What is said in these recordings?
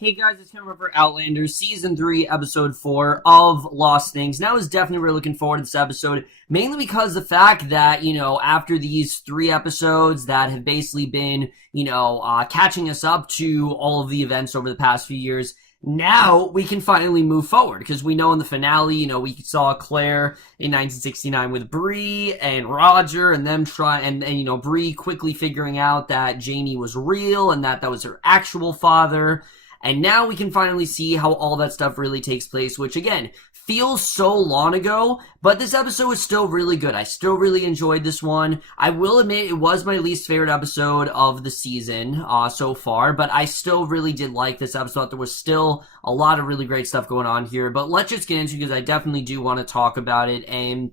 Hey guys, it's Cameron for Outlander, Season 3, Episode 4 of Lost Things. Now I was definitely really looking forward to this episode, mainly because the fact that, after these 3 episodes that have basically been, catching us up to all of the events over the past few years, now we can finally move forward, because we know in the finale, we saw Claire in 1969 with Bree and Roger, and them and Bree quickly figuring out that Jamie was real, and that was her actual father. And now we can finally see how all that stuff really takes place, which again, feels so long ago, but this episode was still really good. I still really enjoyed this one. I will admit it was my least favorite episode of the season so far, but I still really did like this episode. There was still a lot of really great stuff going on here, but let's just get into it because I definitely do want to talk about it. And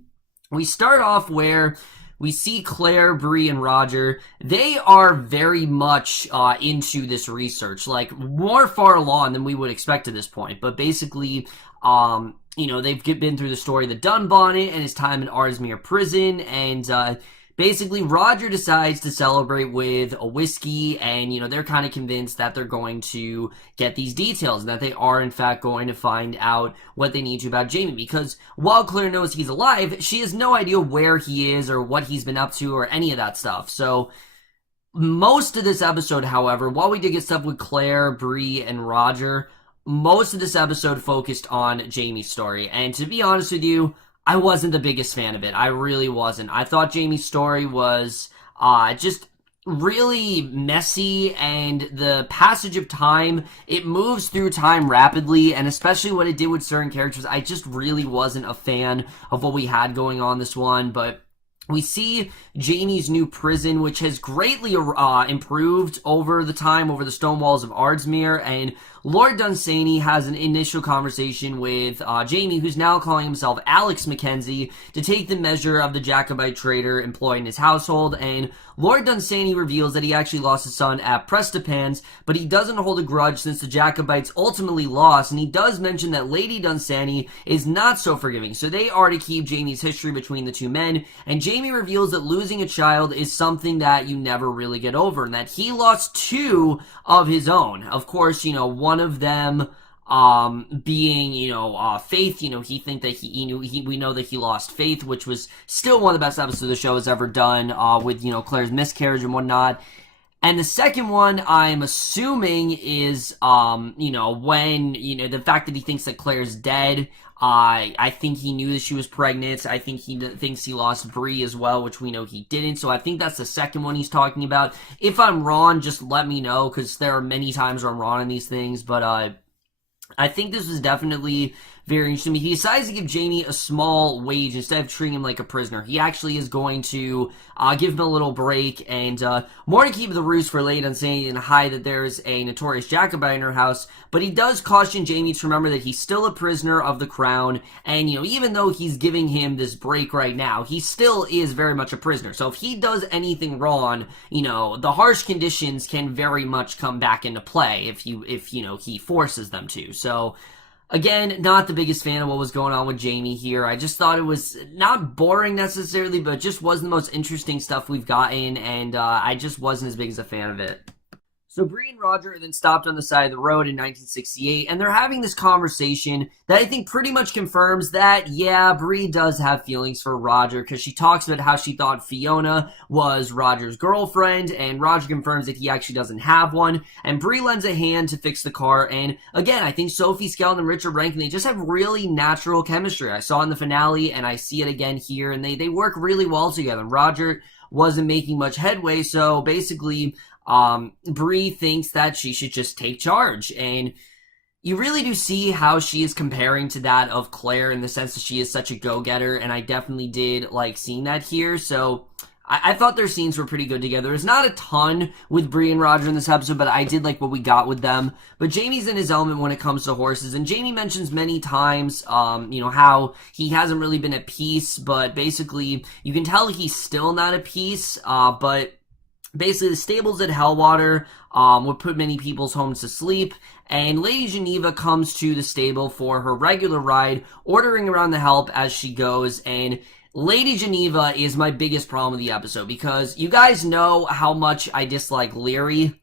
we start off where we see Claire, Bree, and Roger. They are very much into this research, like more far along than we would expect at this point. But basically, they've been through the story of the Dunboy and his time in Ardmere prison, and basically Roger decides to celebrate with a whiskey, and they're kind of convinced that they're going to get these details and that they are in fact going to find out what they need to about Jamie, because while Claire knows he's alive, she has no idea where he is or what he's been up to or any of that stuff. So most of this episode, however, while we did get stuff with Claire, Bree, and Roger, most of this episode focused on Jamie's story. And to be honest with you, I wasn't the biggest fan of it. I really wasn't. I thought Jamie's story was just really messy, and the passage of time, it moves through time rapidly, and especially what it did with certain characters, I just really wasn't a fan of what we had going on this one. But we see Jamie's new prison, which has greatly improved over the time, over the stone walls of Ardmere, and Lord Dunsany has an initial conversation with Jamie, who's now calling himself Alex Mackenzie, to take the measure of the Jacobite traitor employed in his household, and Lord Dunsany reveals that he actually lost his son at Prestipans, but he doesn't hold a grudge since the Jacobites ultimately lost, and he does mention that Lady Dunsany is not so forgiving, so they are to keep Jamie's history between the two men, and Jamie reveals that losing a child is something that you never really get over, and that he lost 2 of his own. Of course, one of them being Faith. He think that we know that he lost Faith, which was still one of the best episodes the show has ever done, with Claire's miscarriage and whatnot. And the second one, I'm assuming, is when the fact that he thinks that Claire's dead. I think he knew that she was pregnant. I think he thinks he lost Bree as well, which we know he didn't. So I think that's the second one he's talking about. If I'm wrong, just let me know, because there are many times where I'm wrong on these things. But I think this was definitely very interesting. He decides to give Jamie a small wage instead of treating him like a prisoner. He actually is going to give him a little break, and more to keep the ruse for Lady Dunsany and hide that there's a notorious Jacobite in her house. But he does caution Jamie to remember that he's still a prisoner of the crown, and even though he's giving him this break right now, he still is very much a prisoner. So if he does anything wrong, the harsh conditions can very much come back into play if he forces them to. So again, not the biggest fan of what was going on with Jamie here. I just thought it was not boring necessarily, but just wasn't the most interesting stuff we've gotten, and I just wasn't as big as a fan of it. So Bree and Roger are then stopped on the side of the road in 1968, and they're having this conversation that I think pretty much confirms that, yeah, Bree does have feelings for Roger, because she talks about how she thought Fiona was Roger's girlfriend, and Roger confirms that he actually doesn't have one, and Bree lends a hand to fix the car, and again, I think Sophie, Skelton, and Richard Rankin, they just have really natural chemistry. I saw in the finale, and I see it again here, and they work really well together. Roger wasn't making much headway, so basically Bree thinks that she should just take charge, and you really do see how she is comparing to that of Claire in the sense that she is such a go-getter, and I definitely did like seeing that here. So I thought their scenes were pretty good together. There's not a ton with Bree and Roger in this episode, but I did like what we got with them. But Jamie's in his element when it comes to horses, and Jamie mentions many times, how he hasn't really been at peace, but basically you can tell he's still not at peace, but basically the stables at Hellwater would put many people's homes to sleep, and Lady Geneva comes to the stable for her regular ride, ordering around the help as she goes, and Lady Geneva is my biggest problem with the episode, because you guys know how much I dislike Leary.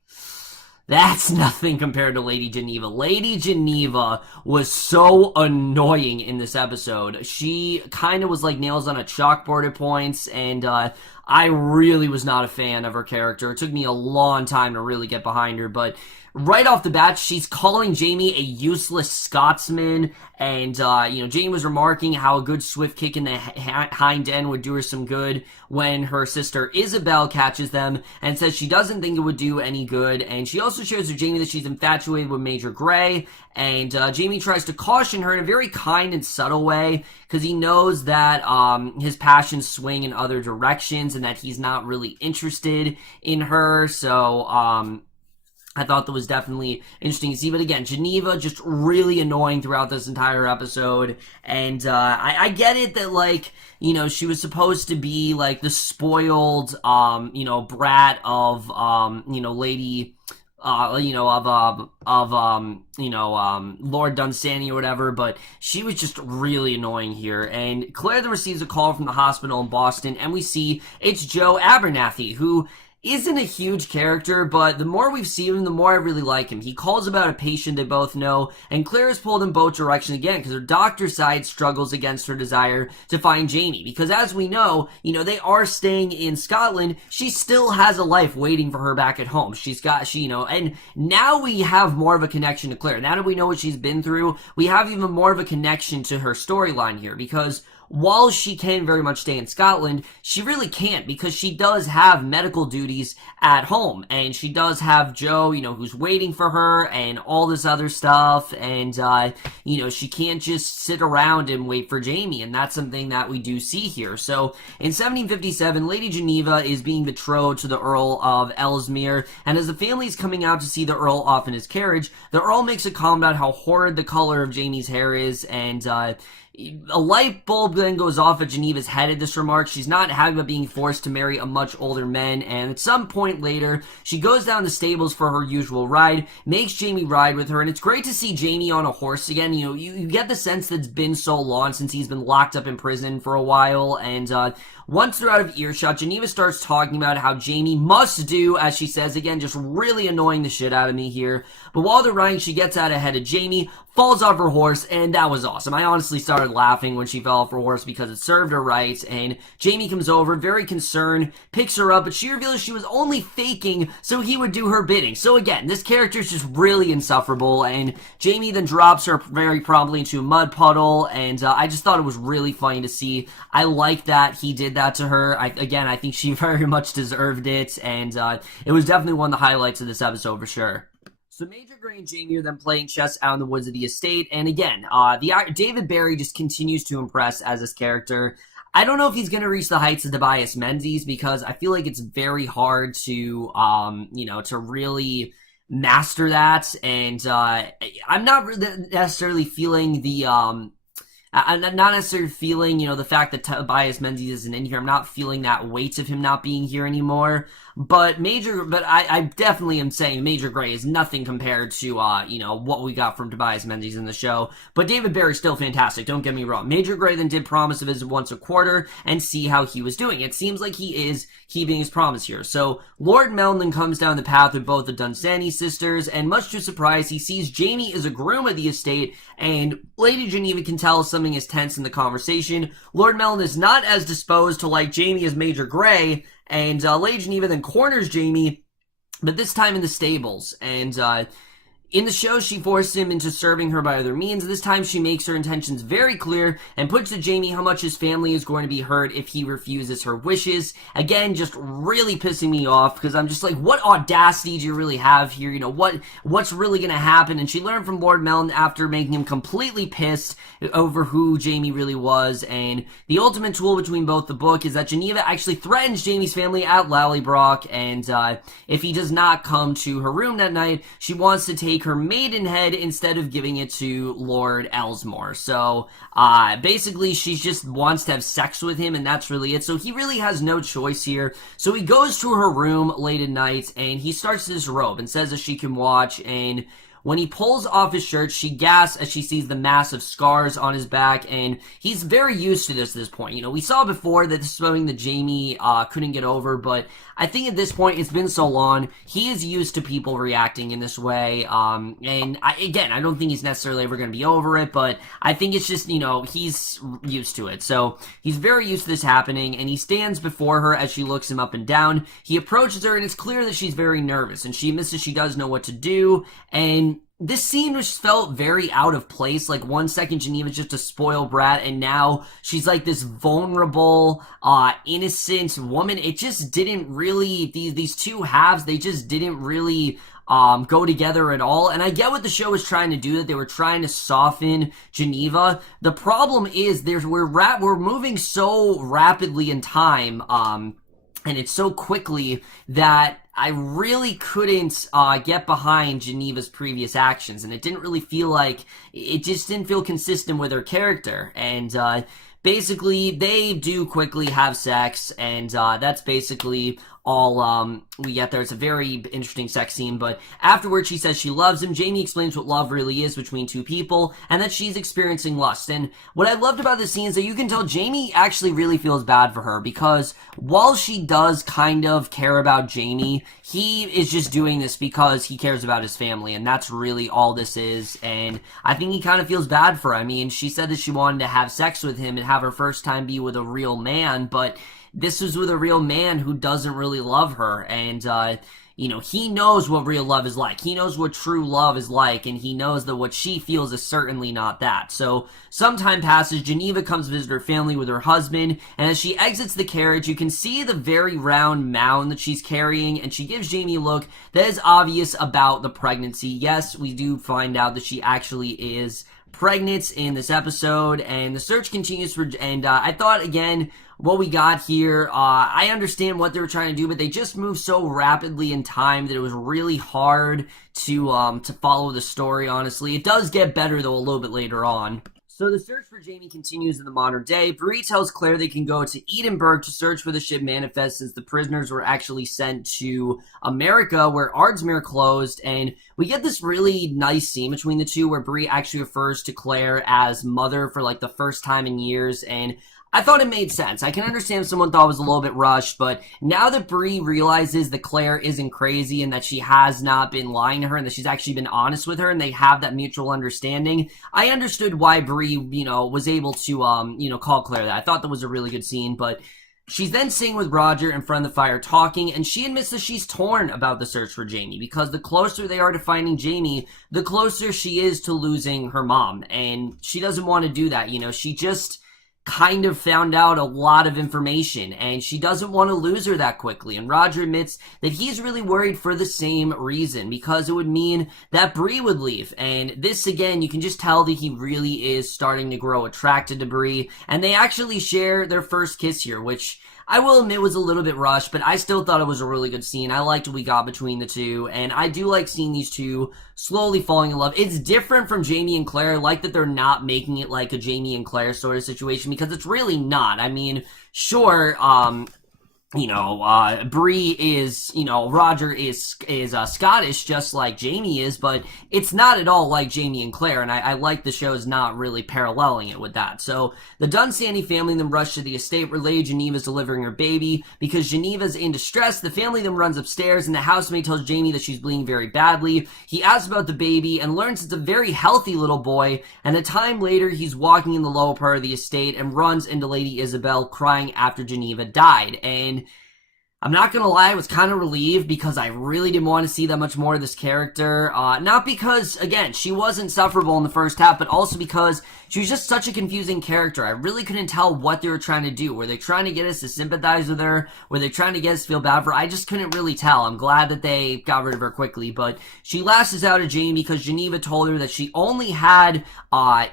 That's nothing compared to Lady Geneva. Lady Geneva was so annoying in this episode. She kind of was like nails on a chalkboard at points, and I really was not a fan of her character. It took me a long time to really get behind her, but right off the bat, she's calling Jamie a useless Scotsman, and, Jamie was remarking how a good swift kick in the hind end would do her some good when her sister Isabel catches them, and says she doesn't think it would do any good, and she also shares with Jamie that she's infatuated with Major Gray, and Jamie tries to caution her in a very kind and subtle way, because he knows that his passions swing in other directions, and that he's not really interested in her, so, I thought that was definitely interesting to see. But again, Geneva just really annoying throughout this entire episode. And I get it that, like, she was supposed to be, like, the spoiled, brat of, Lady... Lord Dunsany or whatever, but she was just really annoying here. And Claire then receives a call from the hospital in Boston, and we see it's Joe Abernathy, who isn't a huge character, but the more we've seen him, the more I really like him. He calls about a patient they both know, and Claire is pulled in both directions again, because her doctor's side struggles against her desire to find Jamie, because as we know, they are staying in Scotland. She still has a life waiting for her back at home. And now we have more of a connection to Claire. Now that we know what she's been through, we have even more of a connection to her storyline here, because while she can very much stay in Scotland, she really can't, because she does have medical duties at home, and she does have Joe, who's waiting for her, and all this other stuff, and, she can't just sit around and wait for Jamie, and that's something that we do see here. So, in 1757, Lady Geneva is being betrothed to the Earl of Ellesmere, and as the family is coming out to see the Earl off in his carriage, the Earl makes a comment about how horrid the color of Jamie's hair is, and, a light bulb then goes off at Geneva's head at this remark. She's not happy about being forced to marry a much older man, and at some point later, she goes down the stables for her usual ride, makes Jamie ride with her, and it's great to see Jamie on a horse again. You get the sense that it's been so long since he's been locked up in prison for a while, and once they're out of earshot, Geneva starts talking about how Jamie must do, as she says, again, just really annoying the shit out of me here. But while they're riding, she gets out ahead of Jamie, falls off her horse, and that was awesome. I honestly started laughing when she fell off her horse because it served her right, and Jamie comes over, very concerned, picks her up, but she reveals she was only faking so he would do her bidding. So again, this character is just really insufferable, and Jamie then drops her very promptly into a mud puddle, and I just thought it was really funny to see. I like that he did that to her. I think she very much deserved it, and it was definitely one of the highlights of this episode for sure. So Major Gray and Jamie are then playing chess out in the woods of the estate, and again, David Barry just continues to impress as this character. I don't know if he's going to reach the heights of Tobias Menzies, because I feel like it's very hard to, to really master that, and I'm not necessarily feeling the, I'm not necessarily feeling, the fact that Tobias Menzies isn't in here. I'm not feeling that weight of him not being here anymore. But I definitely am saying Major Gray is nothing compared to, what we got from Tobias Menzies in the show. But David Barry's still fantastic, don't get me wrong. Major Gray then did promise to visit once a quarter and see how he was doing. It seems like he is keeping his promise here. So Lord Melton comes down the path with both the Dunsany sisters, and much to his surprise, he sees Jamie is a groom of the estate, and Lady Geneva can tell something is tense in the conversation. Lord Melton is not as disposed to like Jamie as Major Gray, and Lady Geneva then corners Jamie, but this time in the stables. And in the show, she forced him into serving her by other means. This time, she makes her intentions very clear and puts to Jamie how much his family is going to be hurt if he refuses her wishes. Again, just really pissing me off, because I'm just like, what audacity do you really have here? What's really going to happen? And she learned from Lord Melton after making him completely pissed over who Jamie really was. And the ultimate tool between both the book is that Geneva actually threatens Jamie's family at Lallybroch, and if he does not come to her room that night, she wants to take her maidenhead instead of giving it to Lord Ellesmere. So basically she just wants to have sex with him, and that's really it. So he really has no choice here. So he goes to her room late at night, and he starts to disrobe and says that she can watch. And when he pulls off his shirt, she gasps as she sees the massive scars on his back, and he's very used to this at this point. You know, we saw before that this is something that Jamie couldn't get over, but I think at this point, it's been so long, he is used to people reacting in this way, and I don't think he's necessarily ever going to be over it, but I think it's just, you know, he's used to it. So he's very used to this happening, and he stands before her as she looks him up and down. He approaches her, and it's clear that she's very nervous, and she admits that she does know what to do, and this scene just felt very out of place. Like, one second Geneva's just a spoiled brat, and now she's like this vulnerable, innocent woman. It just didn't really, these two halves, they just didn't really go together at all. And I get what the show was trying to do, that they were trying to soften Geneva. The problem is we're moving so rapidly in time, and it's so quickly that I really couldn't get behind Geneva's previous actions, and it didn't really feel like, it just didn't feel consistent with her character. And basically, they do quickly have sex, and that's basically all we get there. It's a very interesting sex scene, but afterwards she says she loves him. Jamie explains what love really is between two people, and that she's experiencing lust. And what I loved about this scene is that you can tell Jamie actually really feels bad for her, because while she does kind of care about Jamie, he is just doing this because he cares about his family, and that's really all this is. And I think he kind of feels bad for her. I mean, she said that she wanted to have sex with him and have her first time be with a real man, but this was with a real man who doesn't really love her, and, you know, he knows what real love is like. He knows what true love is like, and he knows that what she feels is certainly not that. So, some time passes, Geneva comes to visit her family with her husband, and as she exits the carriage, you can see the very round mound that she's carrying, and she gives Jamie a look that is obvious about the pregnancy. Yes, we do find out that she actually is pregnant in this episode, and the search continues for, and I thought, again, what we got here, I understand what they were trying to do, but they just moved so rapidly in time that it was really hard to follow the story, honestly. It does get better, though, a little bit later on. So the search for Jamie continues in the modern day. Bree tells Claire they can go to Edinburgh to search for the ship Manifest, since the prisoners were actually sent to America, where Ardsmere closed, and we get this really nice scene between the two where Bree actually refers to Claire as mother for like the first time in years, and I thought it made sense. I can understand if someone thought it was a little bit rushed, but now that Bree realizes that Claire isn't crazy and that she has not been lying to her and that she's actually been honest with her and they have that mutual understanding, I understood why Bree, you know, was able to, you know, call Claire that. I thought that was a really good scene, but she's then sitting with Roger in front of the fire talking, and she admits that she's torn about the search for Jamie, because the closer they are to finding Jamie, the closer she is to losing her mom, and she doesn't want to do that. You know, she just kind of found out a lot of information, and she doesn't want to lose her that quickly. And Roger admits that he's really worried for the same reason, because it would mean that Bree would leave. And this, again, you can just tell that he really is starting to grow attracted to Bree, and they actually share their first kiss here, which I will admit was a little bit rushed, but I still thought it was a really good scene. I liked what we got between the two, and I do like seeing these two slowly falling in love. It's different from Jamie and Claire. I like that they're not making it like a Jamie and Claire sort of situation, because it's really not. I mean, sure, you know, Bree is, you know, Roger is Scottish just like Jamie is, but it's not at all like Jamie and Claire, and I like the show's not really paralleling it with that. So, the Dunsany family then rush to the estate where Lady Geneva's delivering her baby. Because Geneva's in distress, the family then runs upstairs, and the housemaid tells Jamie that she's bleeding very badly. He asks about the baby, and learns it's a very healthy little boy, and a time later, he's walking in the lower part of the estate, and runs into Lady Isabel crying after Geneva died, and I'm not gonna lie, I was kind of relieved, because I really didn't want to see that much more of this character. Not because, again, she was insufferable in the first half, but also because she was just such a confusing character. I really couldn't tell what they were trying to do. Were they trying to get us to sympathize with her? Were they trying to get us to feel bad for her? I just couldn't really tell. I'm glad that they got rid of her quickly, but she lashes out at Jamie because Geneva told her that she only had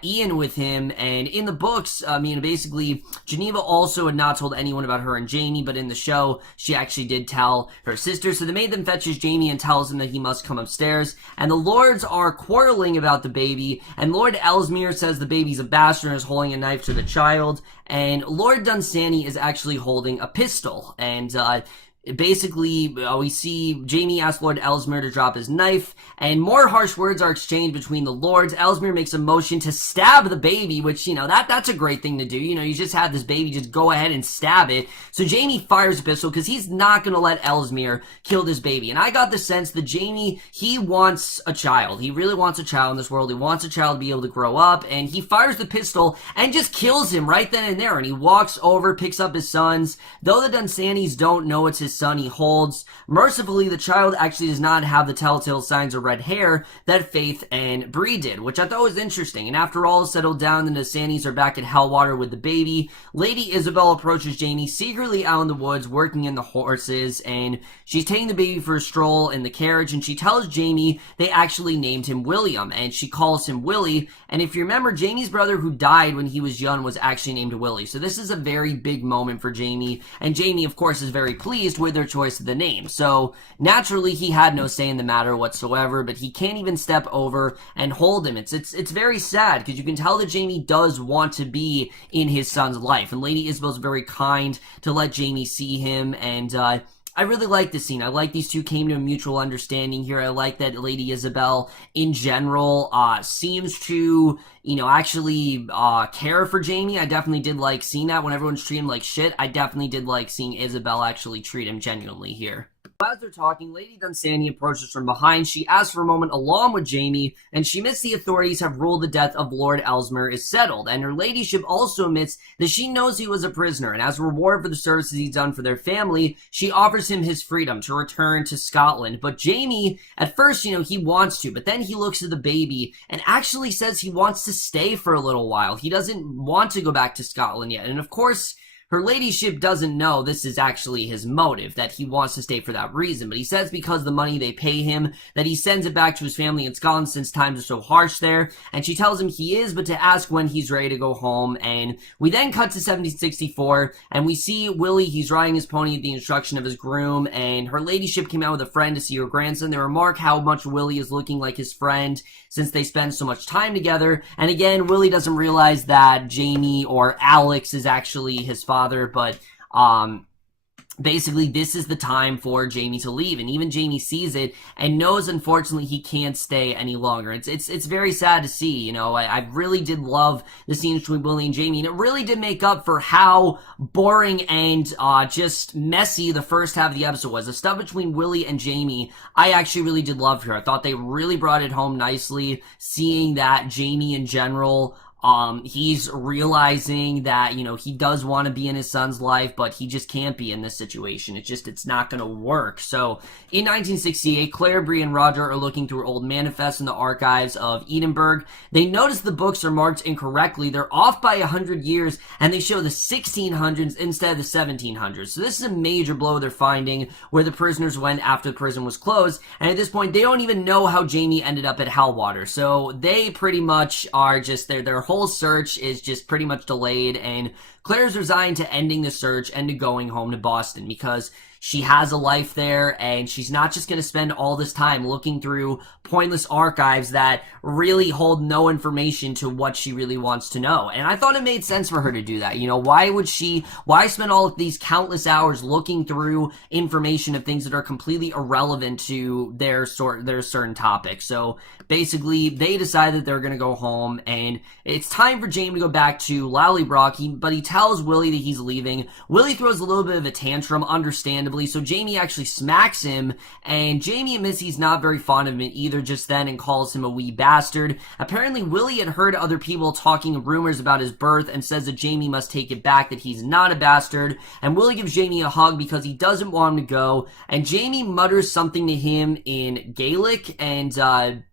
Ian with him, and in the books, I mean, basically, Geneva also had not told anyone about her and Jamie, but in the show, she actually did tell her sister. So the maid then fetches Jamie and tells him that he must come upstairs, and the lords are quarreling about the baby, and Lord Ellesmere says the baby's a bastard and is holding a knife to the child, and Lord Dunsany is actually holding a pistol, and basically, we see Jamie ask Lord Ellesmere to drop his knife, and more harsh words are exchanged between the lords. Ellesmere makes a motion to stab the baby, which, that's a great thing to do. You just have this baby just go ahead and stab it. So Jamie fires a pistol because he's not going to let Ellesmere kill this baby. And I got the sense that Jamie, he wants a child. He really wants a child in this world. He wants a child to be able to grow up, and he fires the pistol and just kills him right then and there. And he walks over, picks up his sons. Though the Dunsanis don't know it's his son, he holds. Mercifully, the child actually does not have the telltale signs of red hair that Faith and Bree did, which I thought was interesting. And after all is settled down, the Dunsanis are back at Hellwater with the baby. Lady Isabel approaches Jamie secretly out in the woods, working in the horses, and she's taking the baby for a stroll in the carriage, and she tells Jamie they actually named him William, and she calls him Willie. And if you remember, Jamie's brother who died when he was young was actually named Willie. So this is a very big moment for Jamie, and Jamie, of course, is very pleased with their choice of the name. So naturally, he had no say in the matter whatsoever, but he can't even step over and hold him. It's very sad because you can tell that Jamie does want to be in his son's life, and Lady Isabel's very kind to let Jamie see him, and I really like this scene. I like these two came to a mutual understanding here. I like that Lady Isabel, in general, seems to, actually care for Jamie. I definitely did like seeing that when everyone's treating him like shit. I definitely did like seeing Isabel actually treat him genuinely here. As they're talking, Lady Dunsany approaches from behind. She asks for a moment along with Jamie, and she admits the authorities have ruled the death of Lord Ellesmere is settled, and her ladyship also admits that she knows he was a prisoner, and as a reward for the services he's done for their family, she offers him his freedom to return to Scotland. But Jamie, at first, he wants to, but then he looks at the baby and actually says he wants to stay for a little while. He doesn't want to go back to Scotland yet, and of course, her ladyship doesn't know this is actually his motive, that he wants to stay for that reason, but he says because the money they pay him, that he sends it back to his family in Scotland since times are so harsh there, and she tells him he is, but to ask when he's ready to go home. And we then cut to 1764, and we see Willie, he's riding his pony at the instruction of his groom, and her ladyship came out with a friend to see her grandson. They remark how much Willie is looking like his friend since they spend so much time together, and again, Willie doesn't realize that Jamie or Alex is actually his father, but basically this is the time for Jamie to leave, and even Jamie sees it and knows unfortunately he can't stay any longer. It's very sad to see. I really did love the scenes between Willie and Jamie, and it really did make up for how boring and just messy the first half of the episode was. The stuff between Willie and Jamie, I actually really did love here. I thought they really brought it home nicely, seeing that Jamie in general, he's realizing that, he does want to be in his son's life, but he just can't be in this situation. It's not gonna work. So, in 1968, Claire, Bree, and Roger are looking through old manifests in the archives of Edinburgh. They notice the books are marked incorrectly. They're off by 100 years, and they show the 1600s instead of the 1700s. So this is a major blow they're finding, where the prisoners went after the prison was closed, and at this point, they don't even know how Jamie ended up at Hellwater. So, they pretty much are just, their whole search is just pretty much delayed, and Claire's resigned to ending the search and to going home to Boston because she has a life there, and she's not just going to spend all this time looking through pointless archives that really hold no information to what she really wants to know. And I thought it made sense for her to do that. Why spend all of these countless hours looking through information of things that are completely irrelevant to their certain topic? So basically, they decide that they're going to go home, and it's time for Jamie to go back to Lallybroch, but he tells Willie that he's leaving. Willie throws a little bit of a tantrum, understandably, so Jamie actually smacks him, and Jamie admits he's not very fond of him either just then and calls him a wee bastard. Apparently, Willie had heard other people talking rumors about his birth and says that Jamie must take it back, that he's not a bastard, and Willie gives Jamie a hug because he doesn't want him to go, and Jamie mutters something to him in Gaelic, and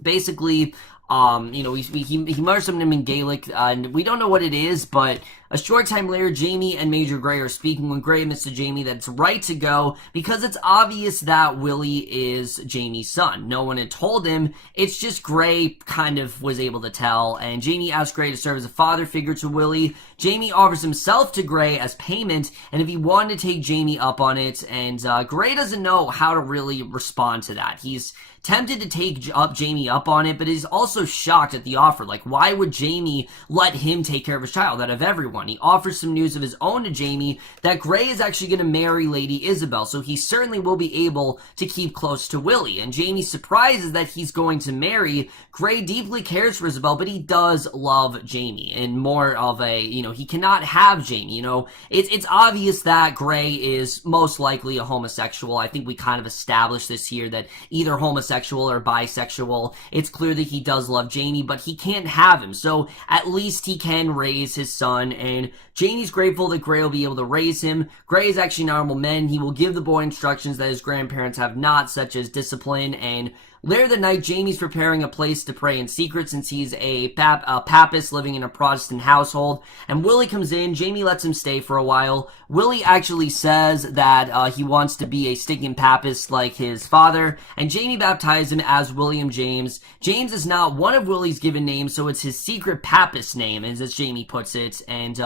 basically, he mutters something to him in Gaelic, and we don't know what it is, but a short time later, Jamie and Major Grey are speaking when Grey admits to Jamie that it's right to go because it's obvious that Willie is Jamie's son. No one had told him. It's just Grey kind of was able to tell, and Jamie asks Grey to serve as a father figure to Willie. Jamie offers himself to Grey as payment, and if he wanted to take Jamie up on it, and Grey doesn't know how to really respond to that. He's tempted to take Jamie up on it, but he's also shocked at the offer. Like, why would Jamie let him take care of his child out of everyone? on. He offers some news of his own to Jamie that Gray is actually going to marry Lady Isabel, so he certainly will be able to keep close to Willie. And Jamie's surprise is that he's going to marry. Gray deeply cares for Isabel, but he does love Jamie, and more of a, he cannot have Jamie. It's obvious that Gray is most likely a homosexual. I think we kind of established this here, that either homosexual or bisexual. It's clear that he does love Jamie, but he can't have him, so at least he can raise his son, and Jamie's grateful that Gray will be able to raise him. Gray is actually an honorable man. He will give the boy instructions that his grandparents have not, such as discipline. And later that night, Jamie's preparing a place to pray in secret since he's a Papist living in a Protestant household. And Willie comes in. Jamie lets him stay for a while. Willie actually says that he wants to be a stinking Papist like his father. And Jamie baptizes him as William James. James is not one of Willie's given names, so it's his secret Papist name, as Jamie puts it. And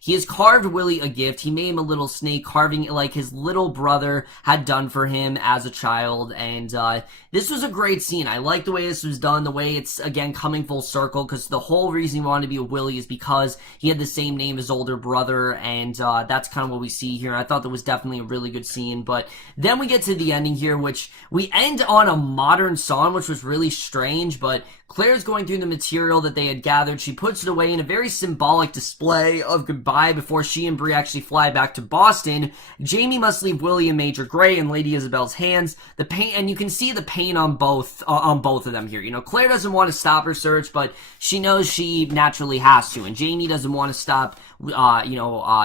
he has carved Willie a gift. He made him a little snake, carving it like his little brother had done for him as a child. And this was a great scene. I like the way this was done, the way it's, again, coming full circle, because the whole reason he wanted to be with Willie is because he had the same name as older brother, and that's kind of what we see here. I thought that was definitely a really good scene. But then we get to the ending here, which we end on a modern song, which was really strange, but Claire's going through the material that they had gathered. She puts it away in a very symbolic display of goodbye before she and Bree actually fly back to Boston. Jamie must leave Willie and Major Gray in Lady Isabel's hands. The pain, and you can see the pain on both of them here. Claire doesn't want to stop her search, but she knows she naturally has to. And Jamie doesn't want to stop,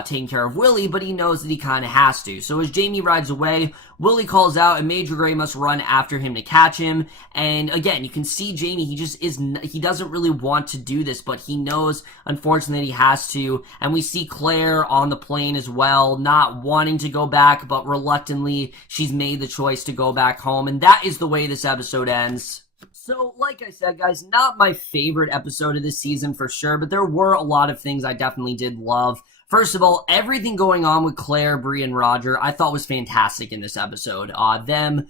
taking care of Willie, but he knows that he kind of has to. So as Jamie rides away, Willie calls out, and Major Gray must run after him to catch him. And again, you can see Jamie, he doesn't really want to do this, but he knows, unfortunately, that he has to. And we see Claire on the plane as well, not wanting to go back, but reluctantly, she's made the choice to go back home. And that is the way this episode ends. So, like I said, guys, not my favorite episode of this season for sure, but there were a lot of things I definitely did love. First of all, everything going on with Claire, Bree, and Roger, I thought was fantastic in this episode. Them,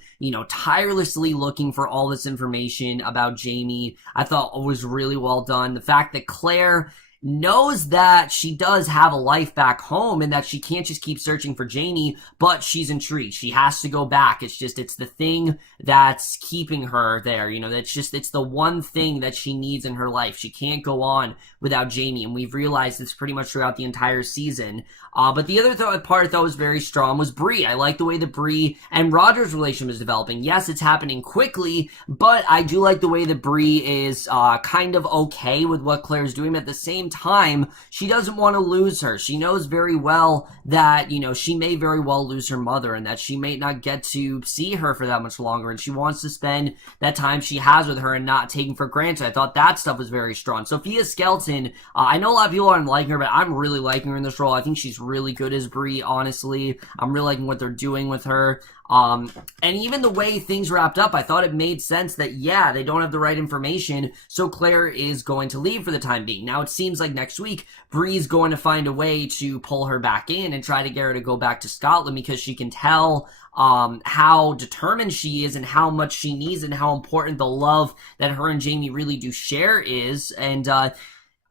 tirelessly looking for all this information about Jamie, I thought was really well done. The fact that Claire knows that she does have a life back home and that she can't just keep searching for Jamie, but she's intrigued. She has to go back. It's the thing that's keeping her there. It's the one thing that she needs in her life. She can't go on without Jamie, and we've realized this pretty much throughout the entire season. But the other part I thought was very strong was Bree. I like the way that Bree and Roger's relationship is developing. Yes, it's happening quickly, but I do like the way that Bree is kind of okay with what Claire's doing. At the same time, she doesn't want to lose her. She knows very well that, she may very well lose her mother and that she may not get to see her for that much longer, and she wants to spend that time she has with her and not taken for granted. I thought that stuff was very strong. Sophia Skelton, I know a lot of people aren't liking her, but I'm really liking her in this role. I think she's really good as Bree, honestly. I'm really liking what they're doing with her. And even the way things wrapped up, I thought it made sense that, they don't have the right information, so Claire is going to leave for the time being. Now, it seems like next week, Bree's going to find a way to pull her back in and try to get her to go back to Scotland, because she can tell how determined she is and how much she needs and how important the love that her and Jamie really do share is. And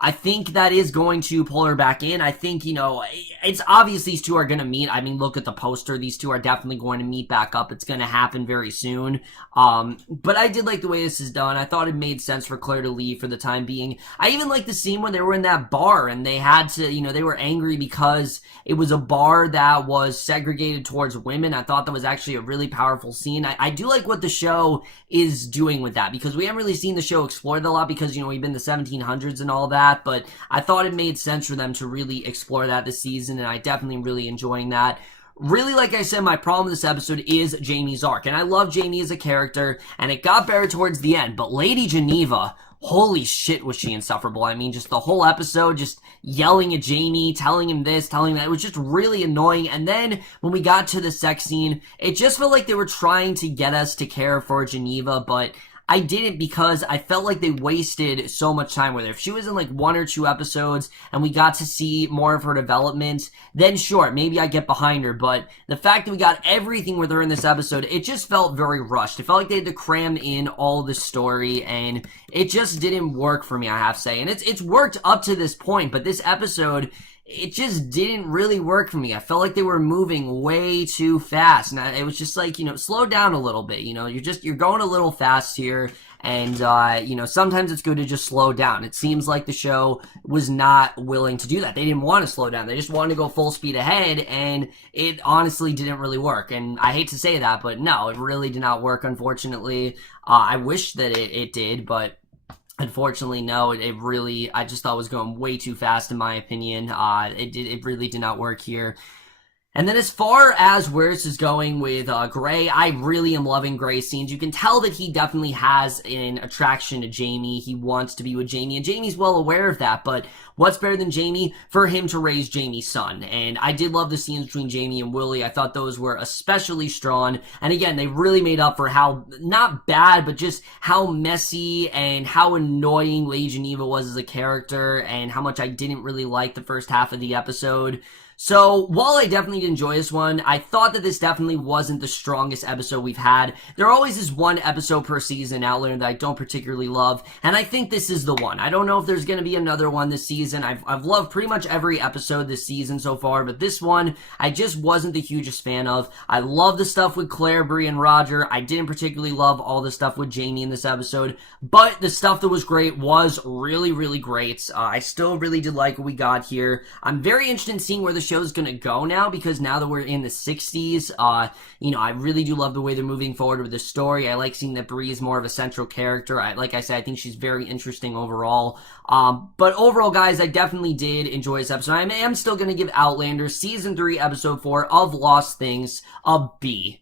I think that is going to pull her back in. I think, it's obvious these two are going to meet. I mean, look at the poster. These two are definitely going to meet back up. It's going to happen very soon. But I did like the way this is done. I thought it made sense for Claire to leave for the time being. I even like the scene when they were in that bar and they had to, they were angry because it was a bar that was segregated towards women. I thought that was actually a really powerful scene. I do like what the show is doing with that, because we haven't really seen the show explored a lot, because, we've been in the 1700s and all that. But I thought it made sense for them to really explore that this season, and I definitely really enjoying that. Really, like I said, my problem with this episode is Jamie's arc, and I love Jamie as a character, and it got better towards the end, but Lady Geneva, holy shit was she insufferable. I mean, just the whole episode, just yelling at Jamie, telling him this, telling him that, it was just really annoying. And then when we got to the sex scene, it just felt like they were trying to get us to care for Geneva, but I didn't, because I felt like they wasted so much time with her. If she was in like 1 or 2 episodes and we got to see more of her development, then sure, maybe I get behind her. But the fact that we got everything with her in this episode, it just felt very rushed. It felt like they had to cram in all the story, and it just didn't work for me, I have to say. And it's worked up to this point, but this episode, it just didn't really work for me. I felt like they were moving way too fast, and it was just like, slow down a little bit. You're going a little fast here, and sometimes it's good to just slow down. It seems like the show was not willing to do that. They didn't want to slow down. They just wanted to go full speed ahead, and it honestly didn't really work. And I hate to say that, but no, it really did not work, unfortunately. I wish that it did, but unfortunately, no, I just thought it was going way too fast, in my opinion. It really did not work here. And then as far as where this is going with Gray, I really am loving Gray's scenes. You can tell that he definitely has an attraction to Jamie. He wants to be with Jamie, and Jamie's well aware of that, but what's better than Jamie? For him to raise Jamie's son. And I did love the scenes between Jamie and Willie. I thought those were especially strong. And again, they really made up for how, not bad, but just how messy and how annoying Lady Geneva was as a character, and how much I didn't really like the first half of the episode. So, while I definitely did enjoy this one, I thought that this definitely wasn't the strongest episode we've had. There always is one episode per season, Outlander, that I don't particularly love, and I think this is the one. I don't know if there's going to be another one this season. I've loved pretty much every episode this season so far, but this one, I just wasn't the hugest fan of. I love the stuff with Claire, Bree, and Roger. I didn't particularly love all the stuff with Jamie in this episode, but the stuff that was great was really, really great. I still really did like what we got here. I'm very interested in seeing where the show's gonna go now, because now that we're in the 60s, I really do love the way they're moving forward with the story. I like seeing that Bree is more of a central character. Like I said, I think she's very interesting overall. But overall, guys, I definitely did enjoy this episode. I am still gonna give Outlander Season 3, Episode 4 of Lost Things a B.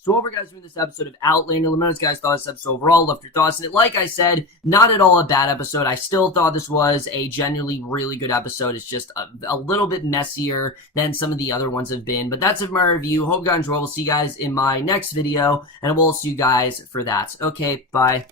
So what we're guys doing this episode of Outlander. Let me know what you guys thought of this episode overall. Left your thoughts on it. Like I said, not at all a bad episode. I still thought this was a genuinely really good episode. It's just a little bit messier than some of the other ones have been. But that's it for my review. Hope you guys enjoy. We'll see you guys in my next video, and we'll see you guys for that. Okay, bye.